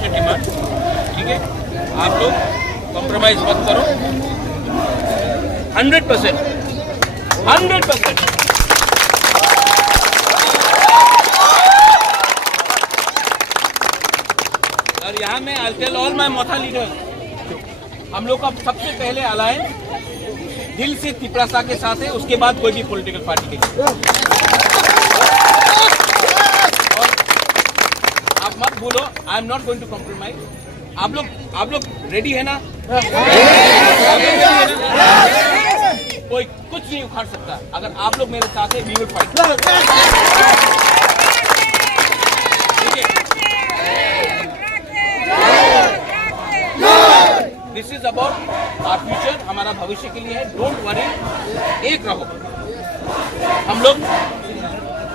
What your demand, ठीक है? आप लोग कॉम्प्रोमाइज मत करो, 100%। और यहाँ में I tell all my Motha leaders, हम लोग का सबसे पहले अलायंस दिल से तिपरासा के साथ है, उसके बाद कोई भी पॉलिटिकल पार्टी के साथ। और आप मत बोलो I am not going to compromise. आप लोग रेडी है ना? कोई कुछ नहीं उखाड़ सकता। अगर आप लोग मेरे साथ है, we will fight. This is about our future, हमारा भविष्य के लिए है। डोंट वरी, एक रहो। हम लोग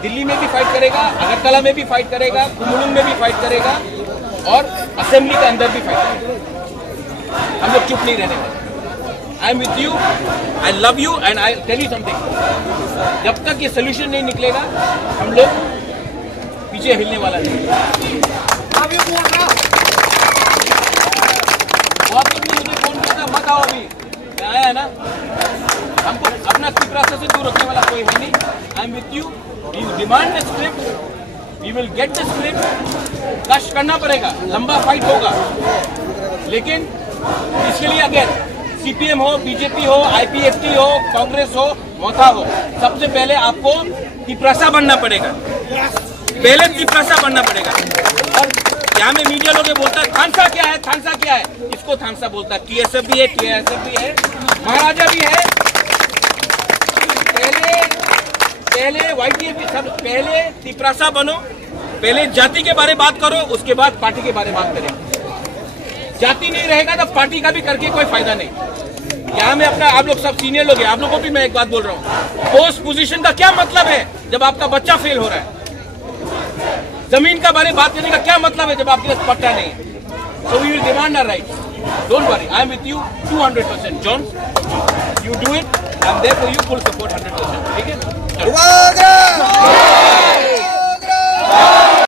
दिल्ली में भी फाइट करेगा, अगरतला में भी फाइट करेगा, कुमुलुंग में भी फाइट करेगा और असेंबली के अंदर भी फाइट करेगा। हम लोग चुप नहीं रहने वाले। I am with you, I love you and I tell you something, जब तक ये सोल्यूशन नहीं निकलेगा हम लोग पीछे हिलने वाला नहीं। बहुत कुछ नहीं, मुझे फोन करता मत आओ, अभी मैं आया है ना। हमको अपना तिपरासा से दूर रखने वाला कोई है नहीं। I am with you, you demand the script, we will get the script. कष्ट करना पड़ेगा, लंबा फाइट होगा, लेकिन इसके लिए अगेन सीपीएम हो, बीजेपी हो, आईपीएफटी हो, कांग्रेस हो, मोथा हो, सबसे पहले आपको तिपरासा बनना पड़ेगा। पहले तिपरासा बनना पड़ेगा। और यहाँ में मीडिया लोग बोलता है थानसा क्या है, थानसा क्या है, इसको थानसा बोलता है। टीएसएफ भी है, टीएसएफ भी है, महाराजा भी है, पहले वाईटीएफ भी, सब पहले तिपरासा बनो। पहले जाति के बारे में बात करो, उसके बाद पार्टी के बारे में बात करें। जाति नहीं रहेगा तो पार्टी का भी करके कोई फायदा नहीं। यहाँ में अपना, आप लोग सब सीनियर लोग हैं, आप लोगों को भी मैं एक बात बोल रहा हूँ, पोस्ट पोजीशन का क्या मतलब है जब आपका बच्चा फेल हो रहा है? जमीन का बारे में बात करने का क्या मतलब है जब आपके पास पट्टा नहीं है? So we will demand our rights. Don't worry, I am with you 200%। John, you do it, I am there for you, full support 100%। ठीक है?